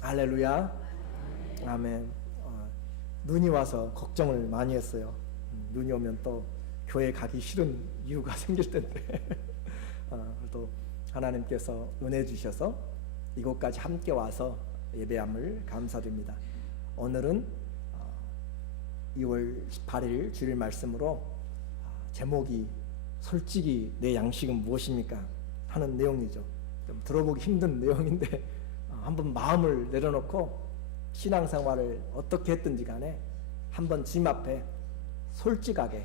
할렐루야. 아멘. 눈이 와서 걱정을 많이 했어요. 눈이 오면 또 교회 가기 싫은 이유가 생길 텐데 또 하나님께서 은혜 주셔서 이곳까지 함께 와서 예배함을 감사드립니다. 오늘은 2월 18일 주일 말씀으로 제목이 솔직히 내 양식은 무엇입니까? 하는 내용이죠. 좀 들어보기 힘든 내용인데 한번 마음을 내려놓고 신앙생활을 어떻게 했든지 간에 한번 주님 앞에 솔직하게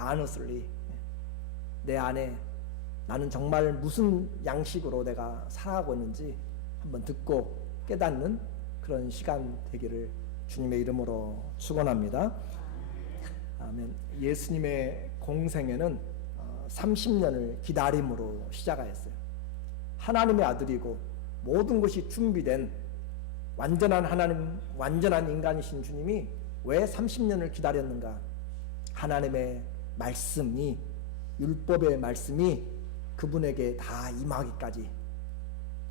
honestly 내 안에 나는 정말 무슨 양식으로 내가 살아가고 있는지 한번 듣고 깨닫는 그런 시간 되기를 주님의 이름으로 축원합니다. 아멘. 예수님의 공생애는 30년을 기다림으로 시작하였어요. 하나님의 아들이고 모든 것이 준비된 완전한 하나님, 완전한 인간이신 주님이 왜 30년을 기다렸는가? 하나님의 말씀이, 율법의 말씀이 그분에게 다 임하기까지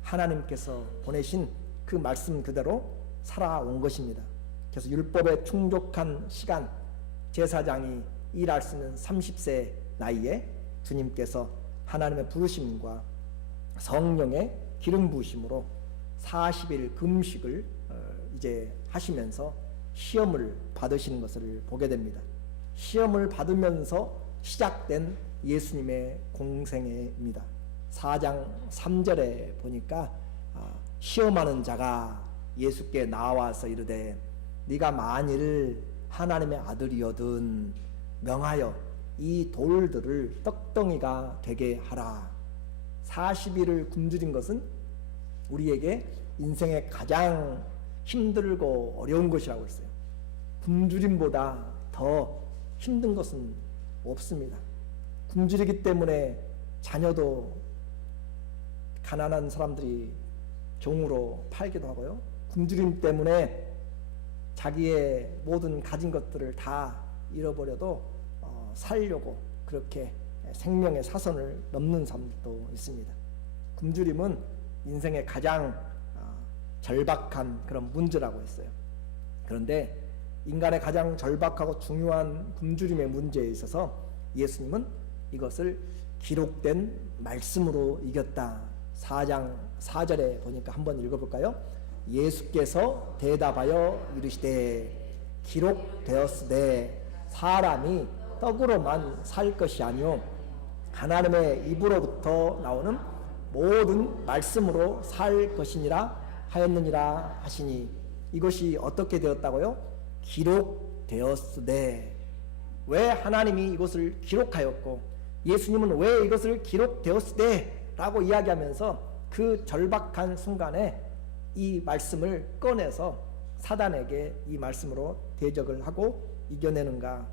하나님께서 보내신 그 말씀 그대로 살아온 것입니다. 그래서 율법에 충족한 시간, 제사장이 일할 수 있는 30세 나이에 주님께서 하나님의 부르심과 성령의 기름 부으심으로 40일 금식을 이제 하시면서 시험을 받으시는 것을 보게 됩니다. 시험을 받으면서 시작된 예수님의 공생애입니다. 4장 3절에 보니까 시험하는 자가 예수께 나와서 이르되 네가 만일 하나님의 아들이거든 명하여 이 돌들을 떡덩이가 되게 하라. 40일을 굶주린 것은 우리에게 인생의 가장 힘들고 어려운 것이라고 했어요. 굶주림보다 더 힘든 것은 없습니다. 굶주리기 때문에 자녀도 가난한 사람들이 종으로 팔기도 하고요. 굶주림 때문에 자기의 모든 가진 것들을 다 잃어버려도 살려고 그렇게 생명의 사선을 넘는 사람도 있습니다. 굶주림은 인생의 가장 절박한 그런 문제라고 했어요. 그런데 인간의 가장 절박하고 중요한 굶주림의 문제에 있어서 예수님은 이것을 기록된 말씀으로 이겼다. 4장 4절에 보니까 한번 읽어볼까요? 예수께서 대답하여 이르시되 기록되었으되 사람이 떡으로만 살 것이 아니요 하나님의 입으로부터 나오는 모든 말씀으로 살 것이니라 하였느니라 하시니 이것이 어떻게 되었다고요? 기록되었으되. 왜 하나님이 이것을 기록하였고 예수님은 왜 이것을 기록되었으되 라고 이야기하면서 그 절박한 순간에 이 말씀을 꺼내서 사단에게 이 말씀으로 대적을 하고 이겨내는가?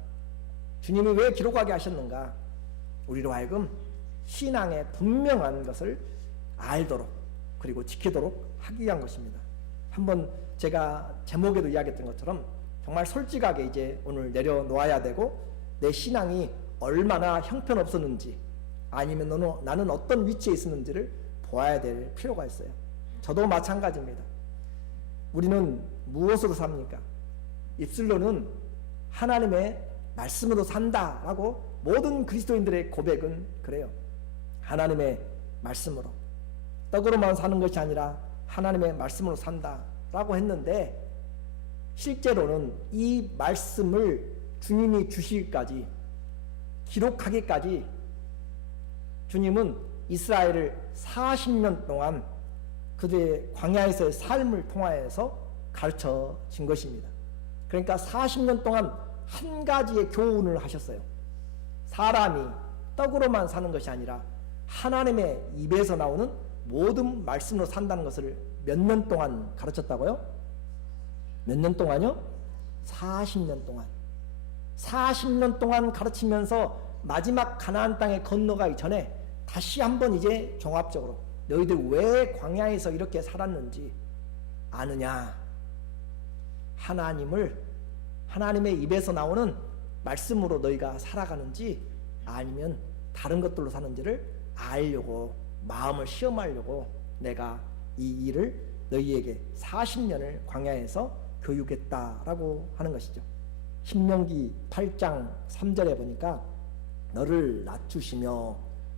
주님이 왜 기록하게 하셨는가? 우리로 하여금 신앙의 분명한 것을 알도록 그리고 지키도록 하기 위한 것입니다. 한번 제가 제목에도 이야기했던 것처럼 정말 솔직하게 이제 오늘 내려놓아야 되고 내 신앙이 얼마나 형편없었는지 아니면 나는 어떤 위치에 있었는지를 보아야 될 필요가 있어요. 저도 마찬가지입니다. 우리는 무엇으로 삽니까? 입술로는 하나님의 말씀으로 산다라고 모든 그리스도인들의 고백은 그래요. 하나님의 말씀으로 떡으로만 사는 것이 아니라 하나님의 말씀으로 산다라고 했는데 실제로는 이 말씀을 주님이 주시기까지 기록하기까지 주님은 이스라엘을 40년 동안 그들의 광야에서의 삶을 통하여서 가르쳐 진 것입니다. 그러니까 40년 동안 한 가지의 교훈을 하셨어요. 사람이 떡으로만 사는 것이 아니라 하나님의 입에서 나오는 모든 말씀으로 산다는 것을 몇 년 동안 가르쳤다고요? 몇 년 동안요? 40년 동안. 40년 동안 가르치면서 마지막 가나안 땅에 건너가기 전에 다시 한번 이제 종합적으로 너희들 왜 광야에서 이렇게 살았는지 아느냐? 하나님의 입에서 나오는 말씀으로 너희가 살아가는지 아니면 다른 것들로 사는지를 알려고 마음을 시험하려고 내가 이 일을 너희에게 40년을 광야에서 교육했다라고 하는 것이죠. 신명기 8장 3절에 보니까 너를 낮추시며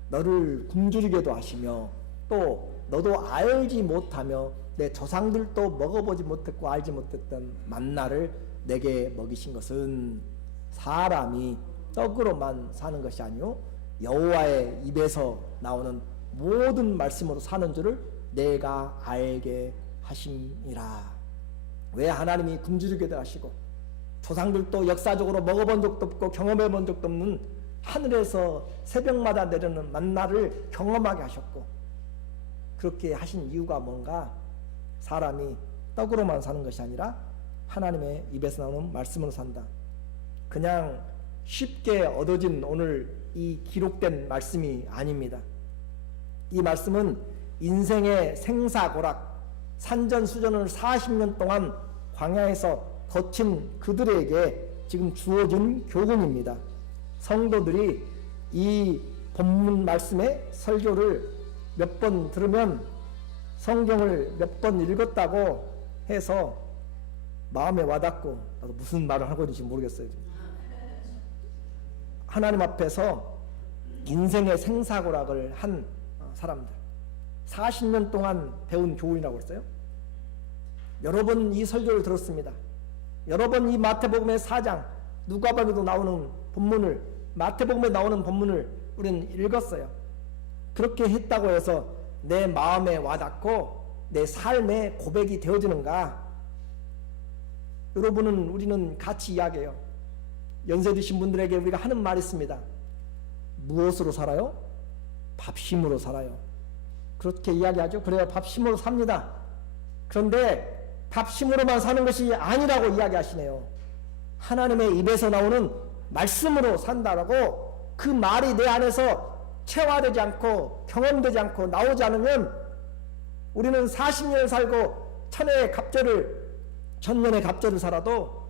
너를 굶주리게도 하시며 또 너도 알지 못하며 내 조상들도 먹어보지 못했고 알지 못했던 만나를 내게 먹이신 것은 사람이 떡으로만 사는 것이 아니요 여호와의 입에서 나오는 모든 말씀으로 사는 줄을 내가 알게 하심이라. 왜 하나님이 굶주리게도 하시고 조상들도 역사적으로 먹어본 적도 없고 경험해 본 적도 없는 하늘에서 새벽마다 내려오는 만나를 경험하게 하셨고, 그렇게 하신 이유가 뭔가? 사람이 떡으로만 사는 것이 아니라 하나님의 입에서 나오는 말씀으로 산다. 그냥 쉽게 얻어진 오늘 이 기록된 말씀이 아닙니다. 이 말씀은 인생의 생사고락, 산전수전을 40년 동안 광야에서 거친 그들에게 지금 주어진 교훈입니다. 성도들이 이 본문 말씀의 설교를 몇 번 들으면, 성경을 몇 번 읽었다고 해서 마음에 와닿고, 나도 무슨 말을 하고 있는지 모르겠어요. 하나님 앞에서 인생의 생사고락을 한 사람들, 40년 동안 배운 교훈이라고 했어요. 여러 번 이 설교를 들었습니다. 여러 번 이 마태복음의 4장, 누가복음에도 나오는 본문을, 마태복음에 나오는 본문을 우리는 읽었어요. 그렇게 했다고 해서 내 마음에 와닿고 내 삶의 고백이 되어지는가? 여러분은, 우리는 같이 이야기해요. 연세 드신 분들에게 우리가 하는 말이 있습니다. 무엇으로 살아요? 밥심으로 살아요. 그렇게 이야기하죠. 그래요, 밥심으로 삽니다. 그런데 밥심으로만 사는 것이 아니라고 이야기하시네요. 하나님의 입에서 나오는 말씀으로 산다라고. 그 말이 내 안에서 체화되지 않고 경험되지 않고 나오지 않으면 우리는 40년 살고 천년의 갑절을 살아도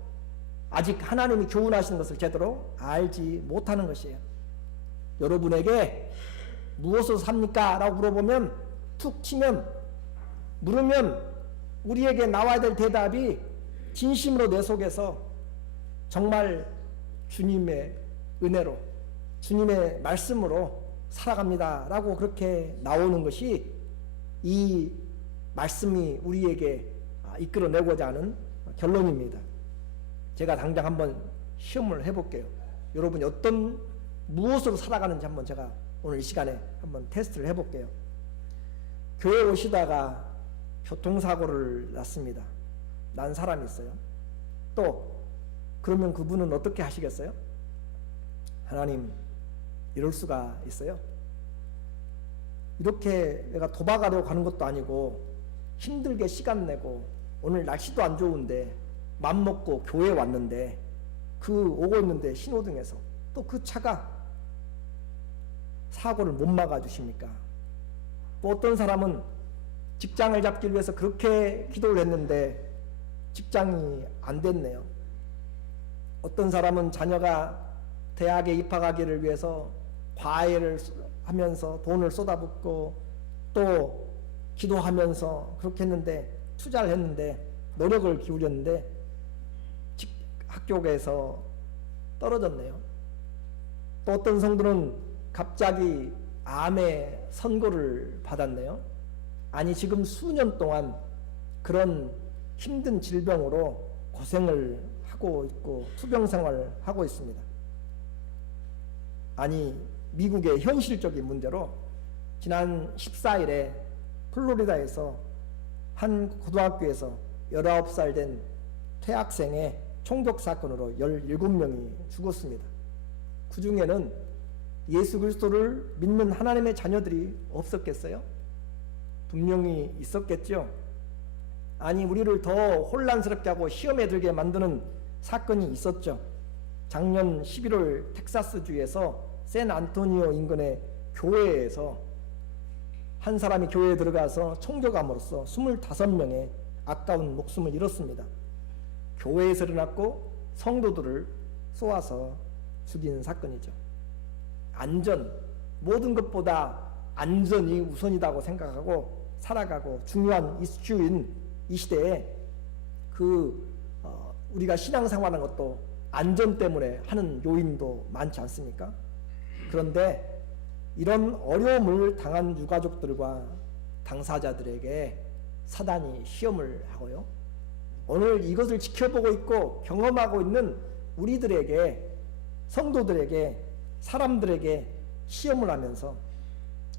아직 하나님이 교훈하시는 것을 제대로 알지 못하는 것이에요. 여러분에게 무엇으로 삽니까? 라고 물어보면, 툭 치면, 물으면 우리에게 나와야 될 대답이 진심으로 내 속에서 정말 주님의 은혜로, 주님의 말씀으로 살아갑니다 라고 그렇게 나오는 것이 이 말씀이 우리에게 이끌어내고자 하는 결론입니다. 제가 당장 한번 시험을 해볼게요. 여러분이 무엇으로 살아가는지 한번 제가 오늘 이 시간에 한번 테스트를 해볼게요. 교회 오시다가 교통사고를 났습니다. 난 사람이 있어요. 또 그러면 그분은 어떻게 하시겠어요? 하나님, 이럴 수가 있어요? 이렇게 내가 도박하려고 가는 것도 아니고 힘들게 시간 내고 오늘 날씨도 안 좋은데 맘먹고 교회에 왔는데, 오고 있는데 신호등에서 또 그 차가 사고를 못 막아주십니까? 또 어떤 사람은 직장을 잡기 위해서 그렇게 기도를 했는데 직장이 안 됐네요. 어떤 사람은 자녀가 대학에 입학하기를 위해서 과외를 하면서 돈을 쏟아붓고 또 기도하면서 그렇게 했는데, 투자를 했는데, 노력을 기울였는데 학교에서 떨어졌네요. 또 어떤 성도는 갑자기 암의 선고를 받았네요. 아니, 지금 수년 동안 그런 힘든 질병으로 고생을 하고 있고 투병 생활을 하고 있습니다. 아니, 미국의 현실적인 문제로 지난 14일에 플로리다에서 한 고등학교에서 19살 된 퇴학생의 총격 사건으로 17명이 죽었습니다. 그 중에는 예수 그리스도를 믿는 하나님의 자녀들이 없었겠어요? 분명히 있었겠죠. 아니, 우리를 더 혼란스럽게 하고 시험에 들게 만드는 사건이 있었죠. 작년 11월 텍사스주에서 샌안토니오 인근의 교회에서 한 사람이 교회에 들어가서 총격함으로써 25명의 아까운 목숨을 잃었습니다. 교회에서 일어났고 성도들을 쏘아서 죽인 사건이죠. 안전, 모든 것보다 안전이 우선이라고 생각하고 살아가고 중요한 이슈인 이 시대에 우리가 신앙생활하는 것도 안전 때문에 하는 요인도 많지 않습니까? 그런데 이런 어려움을 당한 유가족들과 당사자들에게 사단이 시험을 하고요. 오늘 이것을 지켜보고 있고 경험하고 있는 우리들에게, 성도들에게, 사람들에게 시험을 하면서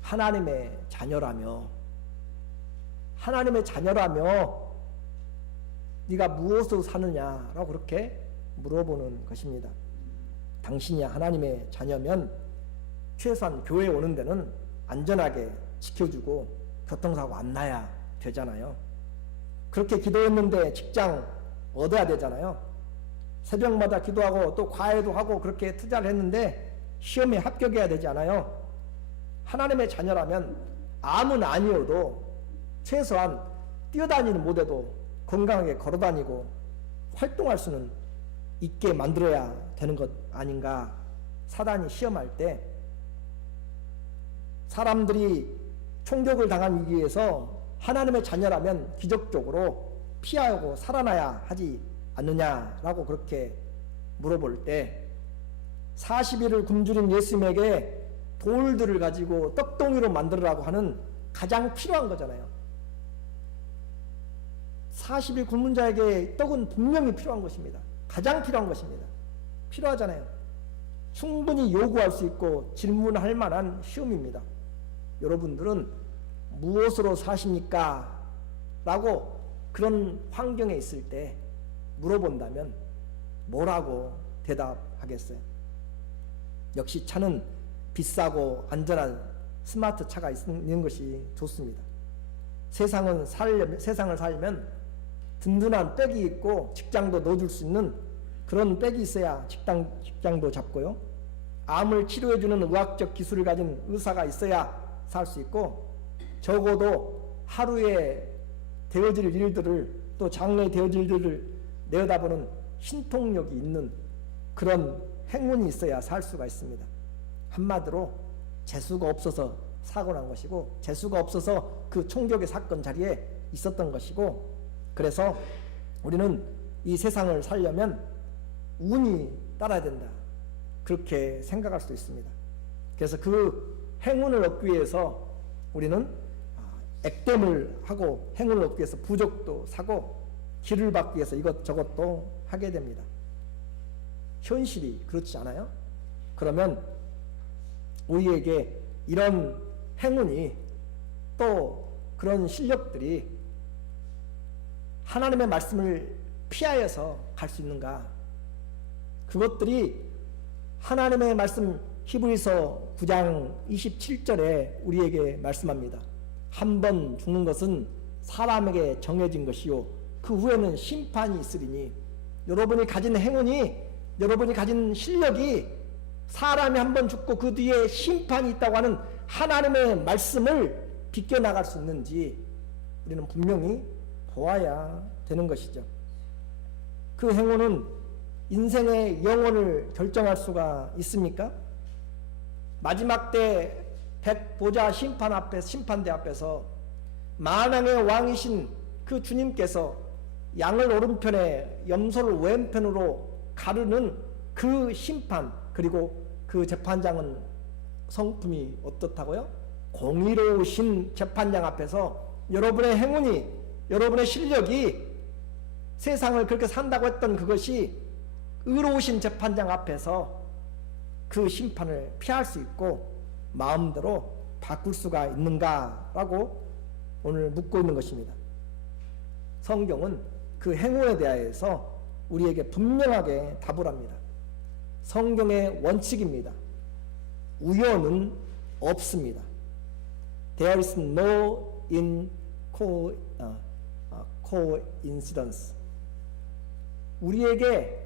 하나님의 자녀라며 네가 무엇으로 사느냐라고 그렇게 물어보는 것입니다. 당신이 하나님의 자녀면 최소한 교회에 오는 데는 안전하게 지켜주고 교통사고 안 나야 되잖아요. 그렇게 기도했는데 직장 얻어야 되잖아요. 새벽마다 기도하고 또 과외도 하고 그렇게 투자를 했는데 시험에 합격해야 되지 않아요. 하나님의 자녀라면 암은 아니어도 최소한 뛰어다니는 못해도 건강하게 걸어다니고 활동할 수는 있게 만들어야 되는 것 아닌가. 사단이 시험할 때 사람들이 총격을 당한 위기에서 하나님의 자녀라면 기적적으로 피하고 살아나야 하지 않느냐라고 그렇게 물어볼 때 40일을 굶주린 예수님에게 돌들을 가지고 떡덩이로 만들으라고 하는 가장 필요한 거잖아요. 40일 굶은 자에게 떡은 분명히 필요한 것입니다. 가장 필요한 것입니다. 필요하잖아요. 충분히 요구할 수 있고 질문할 만한 시험입니다. 여러분들은 무엇으로 사십니까? 라고 그런 환경에 있을 때 물어본다면 뭐라고 대답하겠어요? 역시 차는 비싸고 안전한 스마트 차가 있는 것이 좋습니다. 세상을 살면 든든한 백이 있고 직장도 넣어줄 수 있는 그런 백이 있어야 직장도 잡고요. 암을 치료해주는 의학적 기술을 가진 의사가 있어야 살 수 있고, 적어도 하루에 되어질 일들을 또 장래에 되어질 일들을 내어다보는 신통력이 있는 그런 행운이 있어야 살 수가 있습니다. 한마디로 재수가 없어서 사고 난 것이고, 재수가 없어서 그 총격의 사건 자리에 있었던 것이고, 그래서 우리는 이 세상을 살려면 운이 따라야 된다, 그렇게 생각할 수도 있습니다. 그래서 그 행운을 얻기 위해서 우리는 액땜을 하고, 행운을 얻기 위해서 부적도 사고, 길을 받기 위해서 이것저것도 하게 됩니다. 현실이 그렇지 않아요? 그러면 우리에게 이런 행운이, 또 그런 실력들이 하나님의 말씀을 피하여서 갈 수 있는가? 그것들이 하나님의 말씀 히브리서 9장 27절에 우리에게 말씀합니다. 한 번 죽는 것은 사람에게 정해진 것이요 그 후에는 심판이 있으리니, 여러분이 가진 행운이, 여러분이 가진 실력이 사람이 한 번 죽고 그 뒤에 심판이 있다고 하는 하나님의 말씀을 비껴나갈 수 있는지 우리는 분명히 보아야 되는 것이죠. 그 행운은 인생의 영혼을 결정할 수가 있습니까? 마지막 때 백보자 심판대 앞에서 만왕의 왕이신 그 주님께서 양을 오른편에 염소를 왼편으로 가르는 그 심판, 그리고 그 재판장은 성품이 어떻다고요? 공의로우신 재판장 앞에서 여러분의 행운이, 여러분의 실력이 세상을 그렇게 산다고 했던 그것이 의로우신 재판장 앞에서 그 심판을 피할 수 있고 마음대로 바꿀 수가 있는가라고 오늘 묻고 있는 것입니다. 성경은 그 행운에 대하여서 우리에게 분명하게 답을 합니다. 성경의 원칙입니다. 우연은 없습니다. There is no coincidence. 우리에게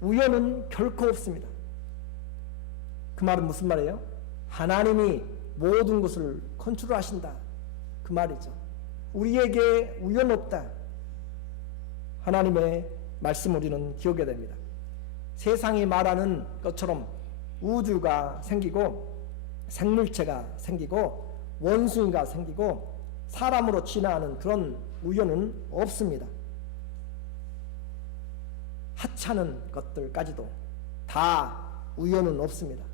우연은 결코 없습니다. 그 말은 무슨 말이에요? 하나님이 모든 것을 컨트롤하신다, 그 말이죠. 우리에게 우연 없다. 하나님의 말씀 우리는 기억해야 됩니다. 세상이 말하는 것처럼 우주가 생기고 생물체가 생기고 원숭이가 생기고 사람으로 진화하는 그런 우연은 없습니다. 하찮은 것들까지도 다 우연은 없습니다.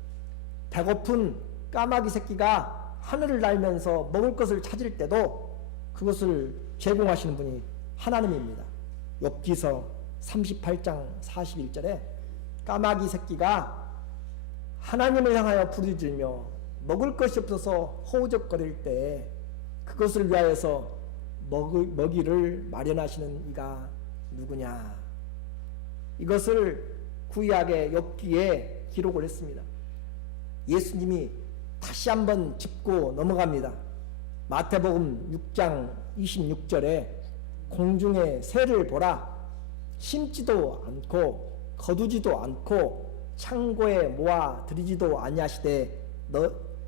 배고픈 까마귀 새끼가 하늘을 날면서 먹을 것을 찾을 때도 그것을 제공하시는 분이 하나님입니다. 욥기서 38장 41절에 까마귀 새끼가 하나님을 향하여 부르짖으며 먹을 것이 없어서 허우적거릴 때 그것을 위하여서 먹이를 마련하시는 이가 누구냐. 이것을 구약의 욥기에 기록을 했습니다. 예수님이 다시 한번 짚고 넘어갑니다. 마태복음 6장 26절에 공중의 새를 보라. 심지도 않고 거두지도 않고 창고에 모아 들이지도 아니하시되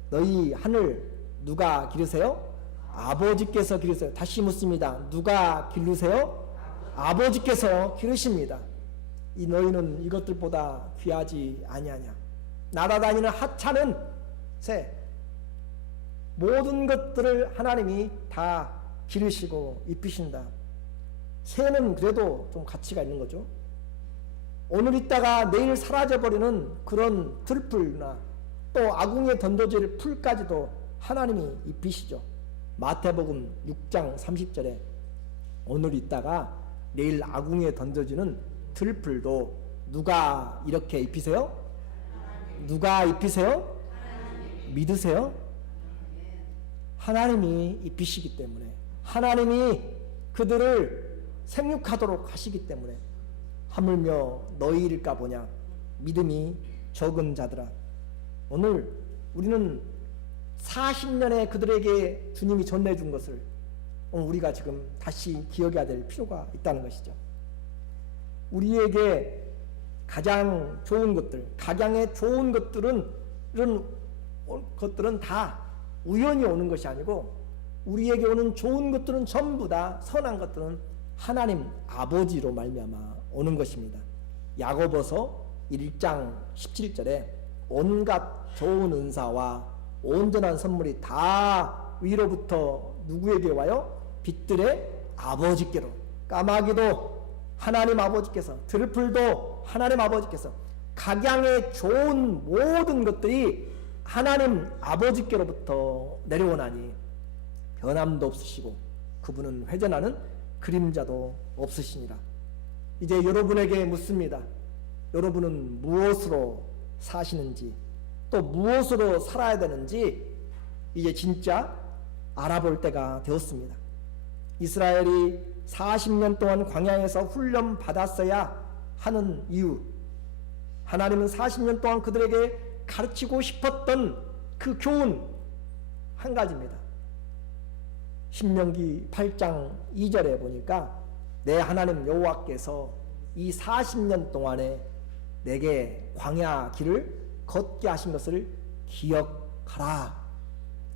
너희 하늘 누가 기르세요? 아버지께서 기르세요. 다시 묻습니다. 누가 기르세요? 아버지께서 기르십니다. 이 너희는 이것들보다 귀하지 아니하냐. 날아다니는 하찮은 새, 모든 것들을 하나님이 다 기르시고 입히신다. 새는 그래도 좀 가치가 있는 거죠. 오늘 있다가 내일 사라져버리는 그런 들풀이나 또 아궁이에 던져질 풀까지도 하나님이 입히시죠. 마태복음 6장 30절에 오늘 있다가 내일 아궁이에 던져지는 들풀도 누가 이렇게 입히세요? 누가 입히세요? 믿으세요? 하나님이 입히시기 때문에, 하나님이 그들을 생육하도록 하시기 때문에, 하물며 너희일까 보냐 믿음이 적은 자들아. 오늘 우리는 40년에 그들에게 주님이 전해준 것을 우리가 지금 다시 기억해야 될 필요가 있다는 것이죠. 우리에게 가장 좋은 것들, 각양의 좋은 것들은 이런 것들은 다 우연히 오는 것이 아니고, 우리에게 오는 좋은 것들은 전부 다, 선한 것들은 하나님 아버지로 말미암아 오는 것입니다. 야고보서 1장 17절에 온갖 좋은 은사와 온전한 선물이 다 위로부터 누구에게 와요? 빛들의 아버지께로. 까마귀도 하나님 아버지께서, 들풀도 하나님 아버지께서, 각양의 좋은 모든 것들이 하나님 아버지께로부터 내려오나니 변함도 없으시고 그분은 회전하는 그림자도 없으시니라. 이제 여러분에게 묻습니다. 여러분은 무엇으로 사시는지, 또 무엇으로 살아야 되는지 이제 진짜 알아볼 때가 되었습니다. 이스라엘이 40년 동안 광야에서 훈련 받았어야 하는 이유, 하나님은 40년 동안 그들에게 가르치고 싶었던 그 교훈 한 가지입니다. 신명기 8장 2절에 보니까 내 하나님 여호와께서 이 40년 동안에 내게 광야 길을 걷게 하신 것을 기억하라.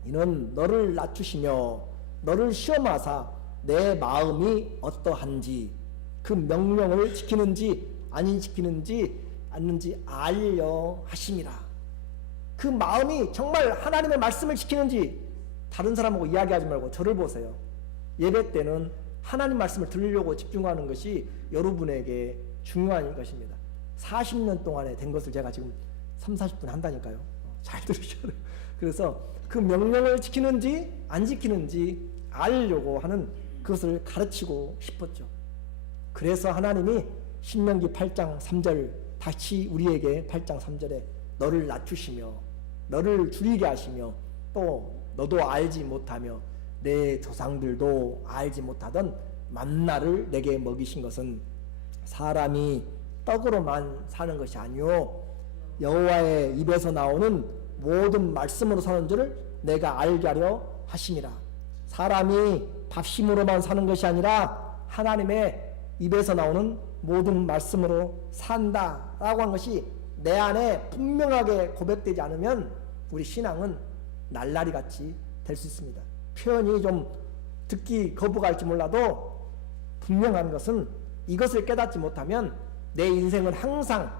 이는 너를 낮추시며 너를 시험하사 내 마음이 어떠한지, 그 명령을 지키는지 아니 지키는지 않는지 알려 하심이라. 그 마음이 정말 하나님의 말씀을 지키는지 다른 사람하고 이야기하지 말고 저를 보세요. 예배 때는 하나님 말씀을 들으려고 집중하는 것이 여러분에게 중요한 것입니다. 40년 동안에 된 것을 제가 지금 30-40분 한다니까요. 잘 들으셔야 돼요. 그래서 그 명령을 지키는지 안 지키는지 알려고 하는 그것을 가르치고 싶었죠. 그래서 하나님이 신명기 8장 3절 다시 우리에게 8장 3절에 너를 낮추시며 너를 줄이게 하시며 또 너도 알지 못하며 내 조상들도 알지 못하던 만나를 내게 먹이신 것은 사람이 떡으로만 사는 것이 아니요 여호와의 입에서 나오는 모든 말씀으로 사는 줄을 내가 알게 하려 하심이라. 사람이 밥심으로만 사는 것이 아니라 하나님의 입에서 나오는 모든 말씀으로 산다라고 한 것이 내 안에 분명하게 고백되지 않으면 우리 신앙은 날라리 같이 될 수 있습니다. 표현이 좀 듣기 거부갈지 몰라도 분명한 것은 이것을 깨닫지 못하면 내 인생은 항상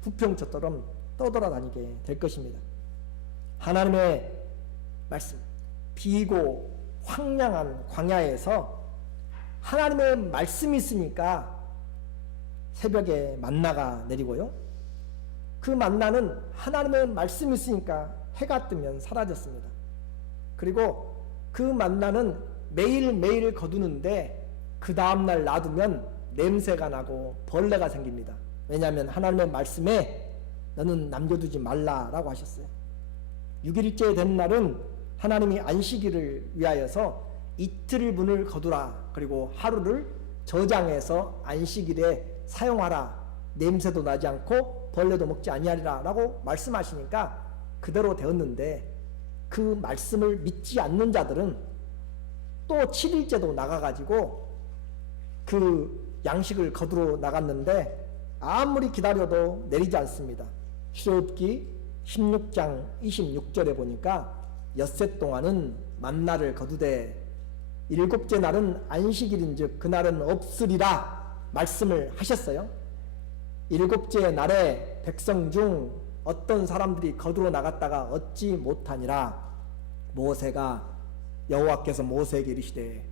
부평처럼 떠돌아다니게 될 것입니다. 하나님의 말씀, 비고 황량한 광야에서 하나님의 말씀이 있으니까 새벽에 만나가 내리고요. 그 만나는 하나님의 말씀이 있으니까 해가 뜨면 사라졌습니다. 그리고 그 만나는 매일매일 거두는데 그 다음날 놔두면 냄새가 나고 벌레가 생깁니다. 왜냐하면 하나님의 말씀에 너는 남겨두지 말라라고 하셨어요. 6일째 된 날은 하나님이 안식일을 위하여서 이틀분을 거두라. 그리고 하루를 저장해서 안식일에 사용하라. 냄새도 나지 않고 벌레도 먹지 아니하리라 라고 말씀하시니까 그대로 되었는데, 그 말씀을 믿지 않는 자들은 또 7일째도 나가가지고 그 양식을 거두러 나갔는데 아무리 기다려도 내리지 않습니다. 출애굽기 16장 26절에 보니까 엿새 동안은 만나를 거두되 일곱째 날은 안식일인즉 그날은 없으리라 말씀을 하셨어요. 일곱째 날에 백성 중 어떤 사람들이 거두러 나갔다가 얻지 못하니라. 모세가 여호와께서 모세에게 이르시되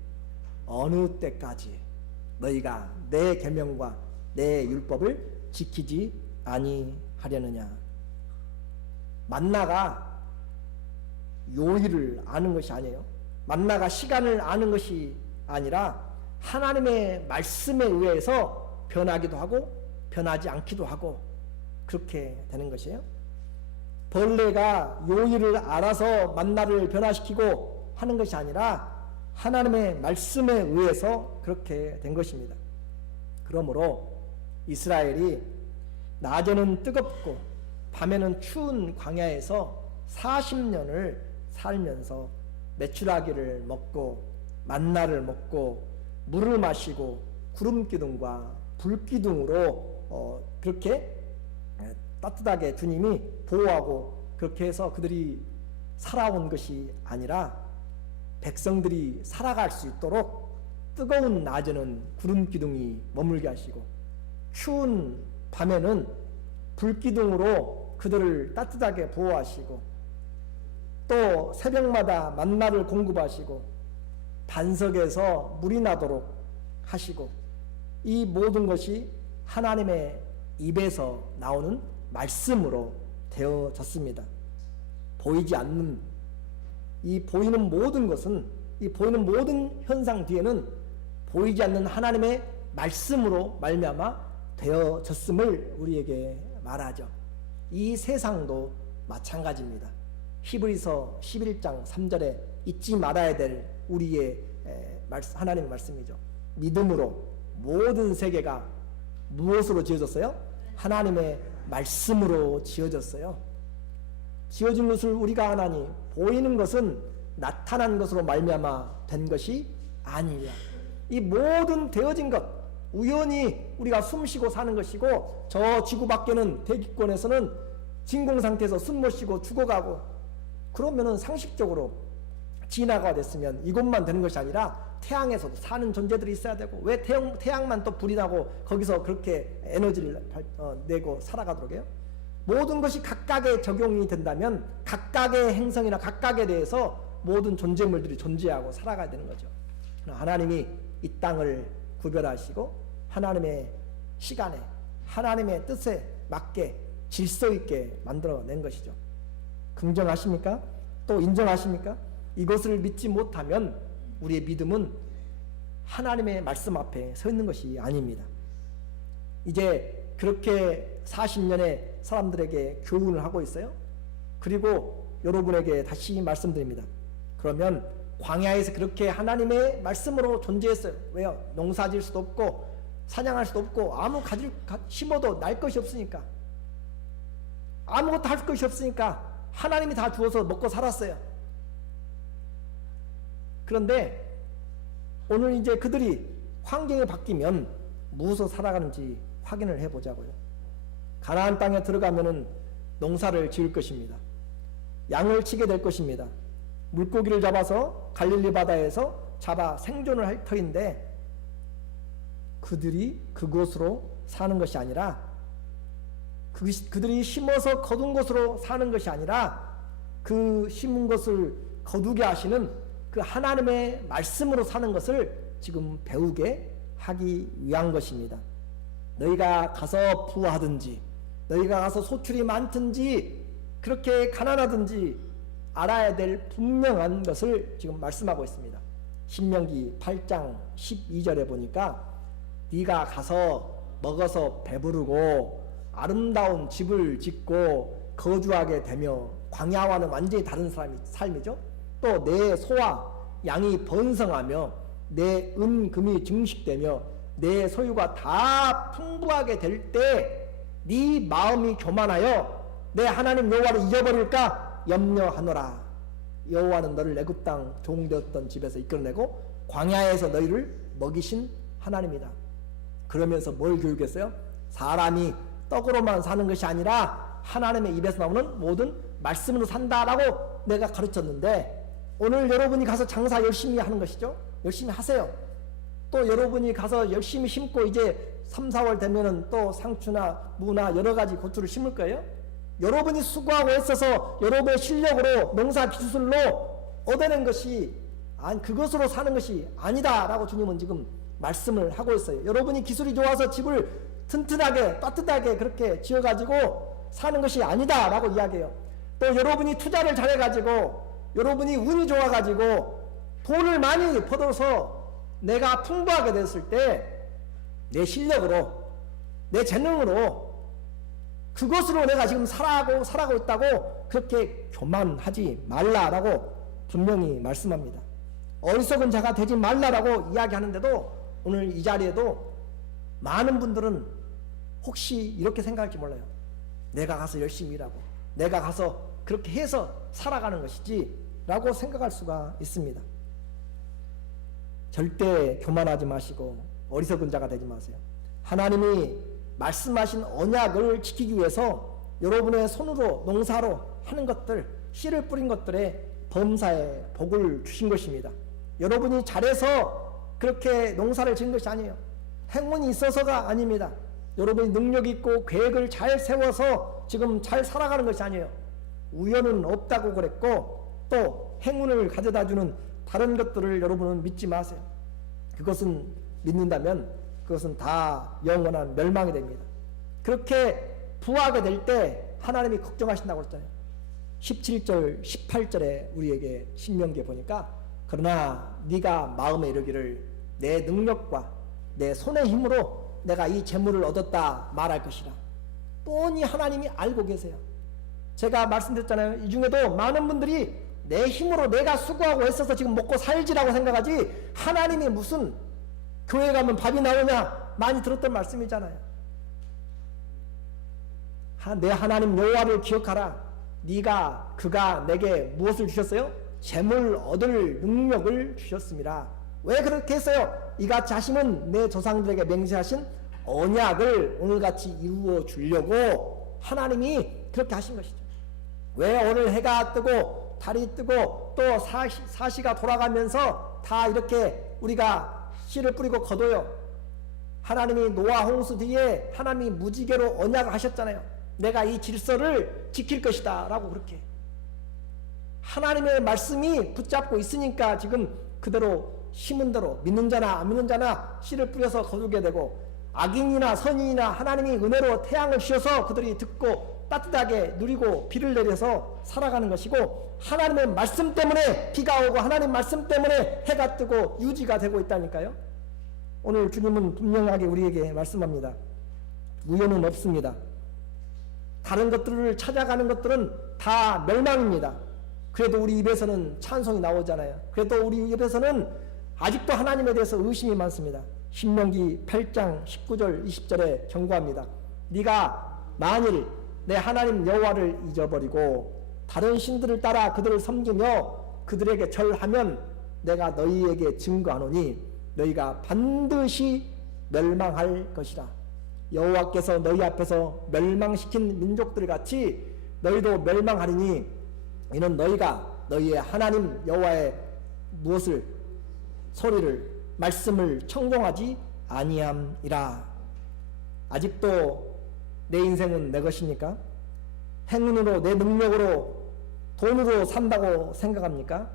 어느 때까지 너희가 내 계명과 내 율법을 지키지 아니하려느냐. 만나가 요일을 아는 것이 아니에요. 만나가 시간을 아는 것이 아니라 하나님의 말씀에 의해서 변하기도 하고 변하지 않기도 하고 그렇게 되는 것이에요. 벌레가 요일을 알아서 만나를 변화시키고 하는 것이 아니라 하나님의 말씀에 의해서 그렇게 된 것입니다. 그러므로 이스라엘이 낮에는 뜨겁고 밤에는 추운 광야에서 40년을 살면서 메추라기를 먹고 만나를 먹고 물을 마시고 구름기둥과 불기둥으로 그렇게 따뜻하게 주님이 보호하고 그렇게 해서 그들이 살아온 것이 아니라 백성들이 살아갈 수 있도록 뜨거운 낮에는 구름기둥이 머물게 하시고 추운 밤에는 불기둥으로 그들을 따뜻하게 보호하시고 또 새벽마다 만나를 공급하시고 반석에서 물이 나도록 하시고 이 모든 것이 하나님의 입에서 나오는 말씀으로 되어졌습니다. 보이지 않는 이 보이는 모든 것은 이 보이는 모든 현상 뒤에는 보이지 않는 하나님의 말씀으로 말미암아 되어졌음을 우리에게 말하죠. 이 세상도 마찬가지입니다. 히브리서 11장 3절에 잊지 말아야 될 우리의 하나님의 말씀이죠. 믿음으로 모든 세계가 무엇으로 지어졌어요? 하나님의 말씀으로 지어졌어요. 지어진 것을 우리가 하나니 보이는 것은 나타난 것으로 말미암아 된 것이 아니냐. 이 모든 되어진 것 우연히 우리가 숨쉬고 사는 것이고 저 지구 밖에는 대기권에서는 진공 상태에서 숨 못 쉬고 죽어가고 그러면은 상식적으로 진화가 됐으면 이것만 되는 것이 아니라 태양에서도 사는 존재들이 있어야 되고 왜 태양만 또 불이 나고 거기서 그렇게 에너지를 내고 살아가도록 해요? 모든 것이 각각의 적용이 된다면 각각의 행성이나 각각에 대해서 모든 존재물들이 존재하고 살아가야 되는 거죠. 하나님이 이 땅을 구별하시고 하나님의 시간에 하나님의 뜻에 맞게 질서 있게 만들어낸 것이죠. 긍정하십니까? 또 인정하십니까? 이것을 믿지 못하면 우리의 믿음은 하나님의 말씀 앞에 서 있는 것이 아닙니다. 이제 그렇게 40년의 사람들에게 교훈을 하고 있어요. 그리고 여러분에게 다시 말씀드립니다. 그러면 광야에서 그렇게 하나님의 말씀으로 존재했어요. 왜요? 농사 지을 수도 없고 사냥할 수도 없고 아무 심어도 날 것이 없으니까 아무것도 할 것이 없으니까 하나님이 다 주어서 먹고 살았어요. 그런데 오늘 이제 그들이 환경이 바뀌면 무엇으로 살아가는지 확인을 해보자고요. 가나안 땅에 들어가면은 농사를 지을 것입니다. 양을 치게 될 것입니다. 물고기를 잡아서 갈릴리 바다에서 잡아 생존을 할 터인데 그들이 그곳으로 사는 것이 아니라 그들이 심어서 거둔 것으로 사는 것이 아니라 그 심은 것을 거두게 하시는 그 하나님의 말씀으로 사는 것을 지금 배우게 하기 위한 것입니다. 너희가 가서 부하든지 너희가 가서 소출이 많든지 그렇게 가난하든지 알아야 될 분명한 것을 지금 말씀하고 있습니다. 신명기 8장 12절에 보니까 네가 가서 먹어서 배부르고 아름다운 집을 짓고 거주하게 되며, 광야와는 완전히 다른 삶이죠. 또 내 소와 양이 번성하며 내 은금이 증식되며 내 소유가 다 풍부하게 될 때 네 마음이 교만하여 내 하나님 여호와를 잊어버릴까 염려하노라. 여호와는 너를 애굽 땅 종되었던 집에서 이끌어내고 광야에서 너희를 먹이신 하나님이다. 그러면서 뭘 교육했어요? 사람이 떡으로만 사는 것이 아니라 하나님의 입에서 나오는 모든 말씀으로 산다라고 내가 가르쳤는데, 오늘 여러분이 가서 장사 열심히 하는 것이죠. 열심히 하세요. 또 여러분이 가서 열심히 심고 이제 3, 4월 되면은 또 상추나 무나 여러 가지 고추를 심을 거예요. 여러분이 수고하고 애써서 여러분의 실력으로 농사 기술로 얻어낸 것이 그것으로 사는 것이 아니다라고 주님은 지금 말씀을 하고 있어요. 여러분이 기술이 좋아서 집을 튼튼하게 따뜻하게 그렇게 지어가지고 사는 것이 아니다라고 이야기해요. 또 여러분이 투자를 잘해가지고 여러분이 운이 좋아가지고 돈을 많이 벌어서 내가 풍부하게 됐을 때 내 실력으로 내 재능으로 그것으로 내가 지금 살아가고 있다고 그렇게 교만하지 말라라고 분명히 말씀합니다. 어리석은 자가 되지 말라라고 이야기하는데도 오늘 이 자리에도 많은 분들은 혹시 이렇게 생각할지 몰라요. 내가 가서 열심히 일하고 내가 가서 그렇게 해서 살아가는 것이지 라고 생각할 수가 있습니다. 절대 교만하지 마시고 어리석은 자가 되지 마세요. 하나님이 말씀하신 언약을 지키기 위해서 여러분의 손으로 농사로 하는 것들, 씨를 뿌린 것들에 범사에 복을 주신 것입니다. 여러분이 잘해서 그렇게 농사를 지은 것이 아니에요. 행운이 있어서가 아닙니다. 여러분이 능력 있고 계획을 잘 세워서 지금 잘 살아가는 것이 아니에요. 우연은 없다고 그랬고 또 행운을 가져다주는 다른 것들을 여러분은 믿지 마세요. 그것은 믿는다면 그것은 다 영원한 멸망이 됩니다. 그렇게 부하게 될 때 하나님이 걱정하신다고 했잖아요. 17절 18절에 우리에게 신명기에 보니까 그러나 네가 마음에 이르기를 내 능력과 내 손의 힘으로 내가 이 재물을 얻었다 말할 것이라. 뻔히 하나님이 알고 계세요. 제가 말씀드렸잖아요. 이 중에도 많은 분들이 내 힘으로 내가 수고하고 애써서 지금 먹고 살지라고 생각하지 하나님이 무슨 교회 가면 밥이 나오냐 많이 들었던 말씀이잖아요. 내 하나님 여호와를 기억하라. 그가 내게 무엇을 주셨어요? 재물 얻을 능력을 주셨습니다. 왜 그렇게 했어요? 이같이 하시면 내 조상들에게 맹세하신 언약을 오늘같이 이루어 주려고 하나님이 그렇게 하신 것이죠. 왜 오늘 해가 뜨고 달이 뜨고 또 사시가 돌아가면서 다 이렇게 우리가 씨를 뿌리고 거둬요? 하나님이 노아 홍수 뒤에 하나님이 무지개로 언약을 하셨잖아요. 내가 이 질서를 지킬 것이다 라고. 그렇게 하나님의 말씀이 붙잡고 있으니까 지금 그대로 심은 대로 믿는 자나 안 믿는 자나 씨를 뿌려서 거두게 되고, 악인이나 선인이나 하나님이 은혜로 태양을 씌워서 그들이 듣고 따뜻하게 누리고 비를 내려서 살아가는 것이고, 하나님의 말씀 때문에 비가 오고 하나님 말씀 때문에 해가 뜨고 유지가 되고 있다니까요. 오늘 주님은 분명하게 우리에게 말씀합니다. 우연은 없습니다. 다른 것들을 찾아가는 것들은 다 멸망입니다. 그래도 우리 입에서는 찬송이 나오잖아요. 그래도 우리 입에서는 아직도 하나님에 대해서 의심이 많습니다. 신명기 8장 19절 20절에 경고합니다. 네가 만일 내 하나님 여호와를 잊어버리고 다른 신들을 따라 그들을 섬기며 그들에게 절하면 내가 너희에게 증거하노니 너희가 반드시 멸망할 것이라. 여호와께서 너희 앞에서 멸망시킨 민족들 같이 너희도 멸망하리니 이는 너희가 너희의 하나님 여호와의 무엇을 소리를 말씀을 청종하지 아니함이라. 아직도 내 인생은 내 것입니까? 행운으로 내 능력으로 돈으로 산다고 생각합니까?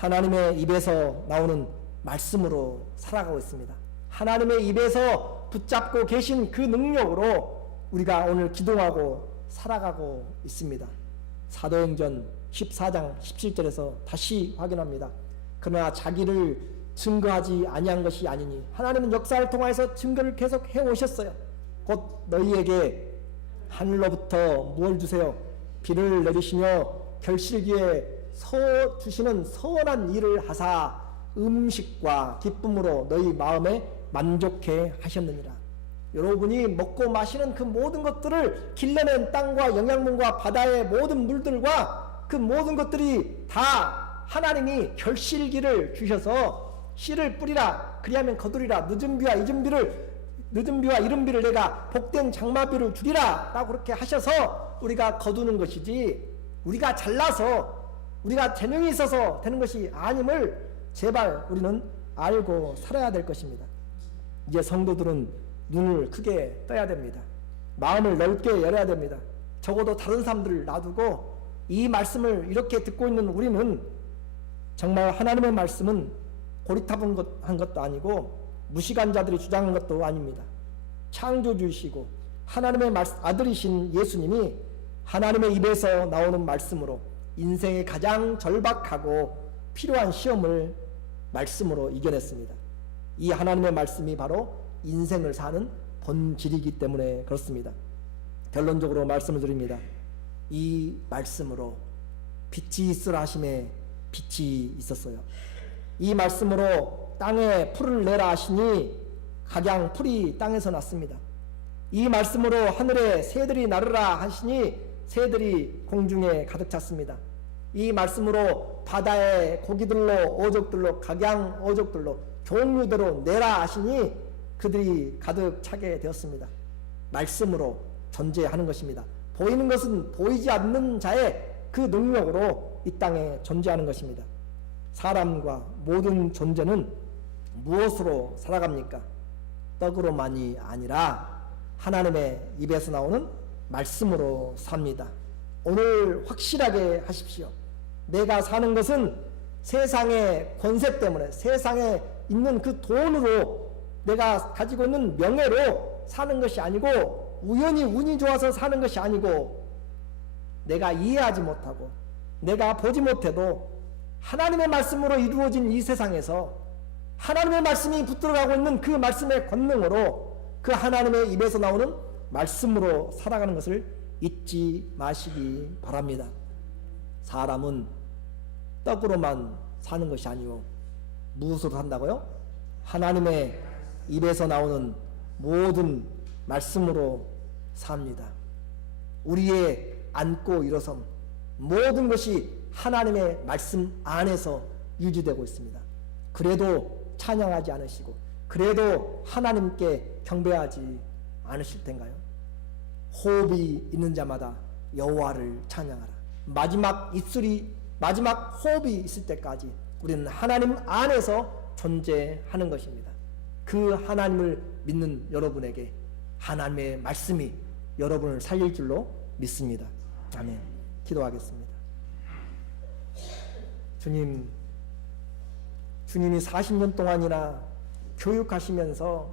하나님의 입에서 나오는 말씀으로 살아가고 있습니다. 하나님의 입에서 붙잡고 계신 그 능력으로 우리가 오늘 기도하고 살아가고 있습니다. 사도행전 14장 17절에서 다시 확인합니다. 그러나 자기를 증거하지 아니한 것이 아니니 하나님은 역사를 통하여서 증거를 계속 해오셨어요. 곧 너희에게 하늘로부터 무엇을 주세요? 비를 내리시며 결실기에 주시는 선한 일을 하사 음식과 기쁨으로 너희 마음에 만족해 하셨느니라. 여러분이 먹고 마시는 그 모든 것들을 길러낸 땅과 영양분과 바다의 모든 물들과 그 모든 것들이 다 하나님이 결실기를 주셔서 씨를 뿌리라 그리하면 거두리라 늦은 비와 이른 비를 내가 복된 장마비를 주리라 라고 그렇게 하셔서 우리가 거두는 것이지 우리가 잘나서 우리가 재능이 있어서 되는 것이 아님을 제발 우리는 알고 살아야 될 것입니다. 이제 성도들은 눈을 크게 떠야 됩니다. 마음을 넓게 열어야 됩니다. 적어도 다른 사람들을 놔두고 이 말씀을 이렇게 듣고 있는 우리는 정말 하나님의 말씀은 고리타분한 것도 아니고 무식한 자들이 주장한 것도 아닙니다. 창조주이시고 하나님의 아들이신 예수님이 하나님의 입에서 나오는 말씀으로 인생의 가장 절박하고 필요한 시험을 말씀으로 이겨냈습니다. 이 하나님의 말씀이 바로 인생을 사는 본질이기 때문에 그렇습니다. 결론적으로 말씀을 드립니다. 이 말씀으로 빛이 있으라 하심에 빛이 있었어요. 이 말씀으로 땅에 풀을 내라 하시니 각양 풀이 땅에서 났습니다. 이 말씀으로 하늘에 새들이 나르라 하시니 새들이 공중에 가득 찼습니다. 이 말씀으로 바다의 고기들로 어족들로 각양 어족들로 종류대로 내라 하시니 그들이 가득 차게 되었습니다. 말씀으로 존재하는 것입니다. 보이는 것은 보이지 않는 자의 그 능력으로 이 땅에 존재하는 것입니다. 사람과 모든 존재는 무엇으로 살아갑니까? 떡으로만이 아니라 하나님의 입에서 나오는 말씀으로 삽니다. 오늘 확실하게 하십시오. 내가 사는 것은 세상의 권세 때문에 세상에 있는 그 돈으로 내가 가지고 있는 명예로 사는 것이 아니고 우연히 운이 좋아서 사는 것이 아니고 내가 이해하지 못하고 내가 보지 못해도 하나님의 말씀으로 이루어진 이 세상에서 하나님의 말씀이 붙들어가고 있는 그 말씀의 권능으로 그 하나님의 입에서 나오는 말씀으로 살아가는 것을 잊지 마시기 바랍니다. 사람은 떡으로만 사는 것이 아니요 무엇으로 산다고요? 하나님의 입에서 나오는 모든 말씀으로 삽니다. 우리의 앉고 일어섬 모든 것이 하나님의 말씀 안에서 유지되고 있습니다. 그래도 찬양하지 않으시고 그래도 하나님께 경배하지 않으실 텐가요? 호흡이 있는 자마다 여호와를 찬양하라. 마지막 호흡이 있을 때까지 우리는 하나님 안에서 존재하는 것입니다. 그 하나님을 믿는 여러분에게 하나님의 말씀이 여러분을 살릴 줄로 믿습니다. 아멘. 기도하겠습니다. 주님이 40년 동안이나 교육하시면서